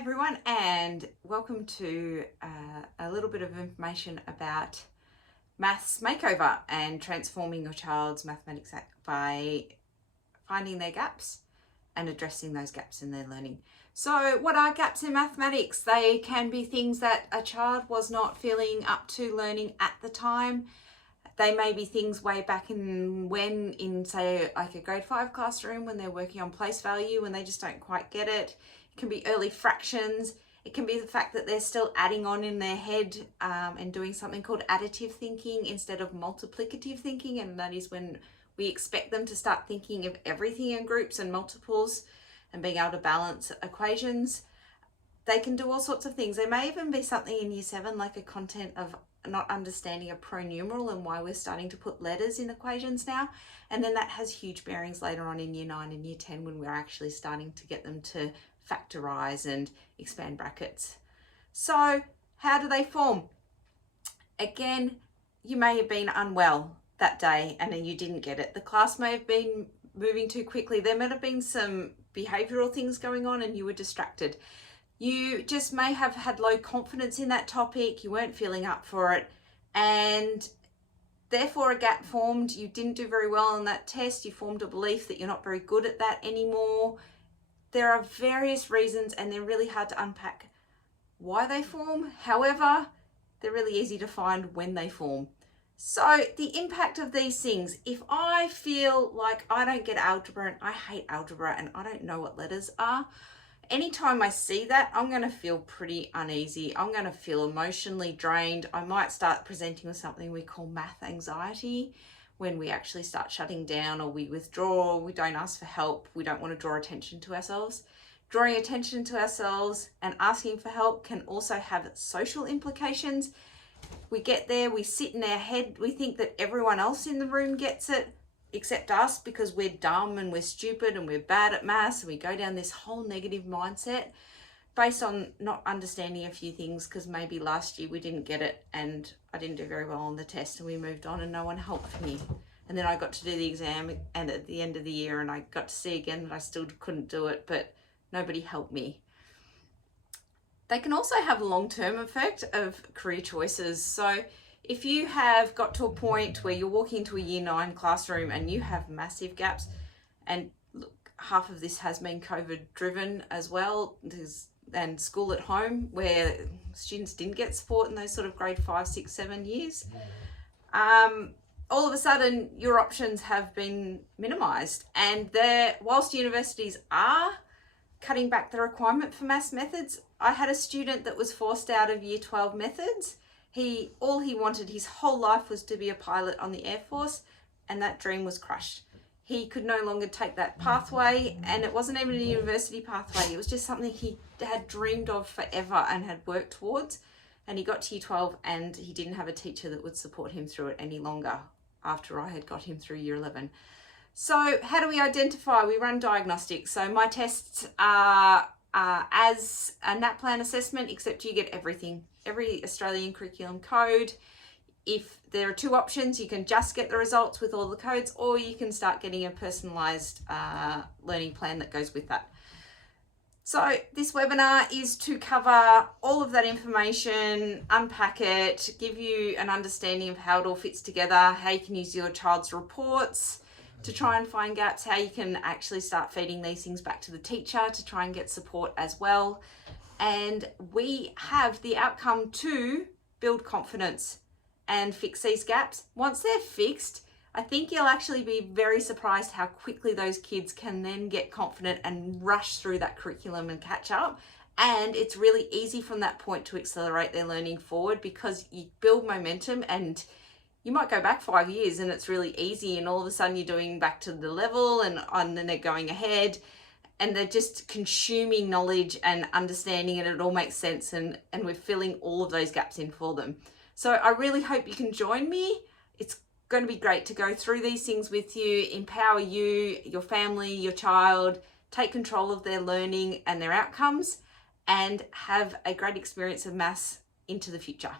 everyone, and welcome to a little bit of information about Maths Makeover and transforming your child's mathematics by finding their gaps and addressing those gaps in their learning. So what are gaps in mathematics? They can be things that a child was not feeling up to learning at the time. They may be things way back in say like a grade 5 classroom when they're working on place value and they just don't quite get it. It can be early fractions. It can be the fact that they're still adding on in their head and doing something called additive thinking instead of multiplicative thinking, and that is when we expect them to start thinking of everything in groups and multiples and being able to balance equations. They can do all sorts of things. There may even be something in year 7 like a content of not understanding a pronumeral and why we're starting to put letters in equations now, and then that has huge bearings later on in year 9 and year 10 when we're actually starting to get them to factorize and expand brackets. So how do they form? Again, you may have been unwell that day and then you didn't get it. The class may have been moving too quickly. There may have been some behavioral things going on and you were distracted. You just may have had low confidence in that topic. You weren't feeling up for it, and therefore a gap formed. You didn't do very well on that test. You formed a belief that you're not very good at that anymore. There are various reasons, and they're really hard to unpack why they form. However, they're really easy to find when they form. So the impact of these things, if I feel like I don't get algebra and I hate algebra and I don't know what letters are, anytime I see that, I'm going to feel pretty uneasy. I'm going to feel emotionally drained. I might start presenting with something we call math anxiety, when we actually start shutting down or we withdraw, we don't ask for help, we don't want to draw attention to ourselves. Drawing attention to ourselves and asking for help can also have social implications. We get there, we sit in our head, we think that everyone else in the room gets it except us because we're dumb and we're stupid and we're bad at maths, and we go down this whole negative mindset based on not understanding a few things, because maybe last year we didn't get it and I didn't do very well on the test and we moved on and no one helped me. And then I got to do the exam and at the end of the year and I got to see again that I still couldn't do it, but nobody helped me. They can also have a long-term effect of career choices. So if you have got to a point where you're walking into a year 9 classroom and you have massive gaps, and look, half of this has been COVID driven as well, and school at home where students didn't get support in those sort of grade 5, 6, 7 years, all of a sudden your options have been minimized. And whilst universities are cutting back the requirement for maths methods, I had a student that was forced out of year 12 methods. All he wanted his whole life was to be a pilot on the Air Force, and that dream was crushed. He could no longer take that pathway, and it wasn't even a university pathway. It was just something he had dreamed of forever and had worked towards. And he got to year 12 and he didn't have a teacher that would support him through it any longer after I had got him through year 11. So how do we identify? We run diagnostics. So my tests are as a NAPLAN assessment, except you get everything, every Australian curriculum code. If there are 2 options, you can just get the results with all the codes, or you can start getting a personalized learning plan that goes with that. So this webinar is to cover all of that information, unpack it, give you an understanding of how it all fits together, how you can use your child's reports to try and find gaps, how you can actually start feeding these things back to the teacher to try and get support as well. And we have the outcome to build confidence and fix these gaps. Once they're fixed, I think you'll actually be very surprised how quickly those kids can then get confident and rush through that curriculum and catch up. And it's really easy from that point to accelerate their learning forward, because you build momentum, and you might go back 5 years and it's really easy, and all of a sudden you're doing back to the level and then they're going ahead and they're just consuming knowledge and understanding, and it all makes sense, and we're filling all of those gaps in for them. So I really hope you can join me. It's going to be great to go through these things with you, empower you, your family, your child, take control of their learning and their outcomes, and have a great experience of maths into the future.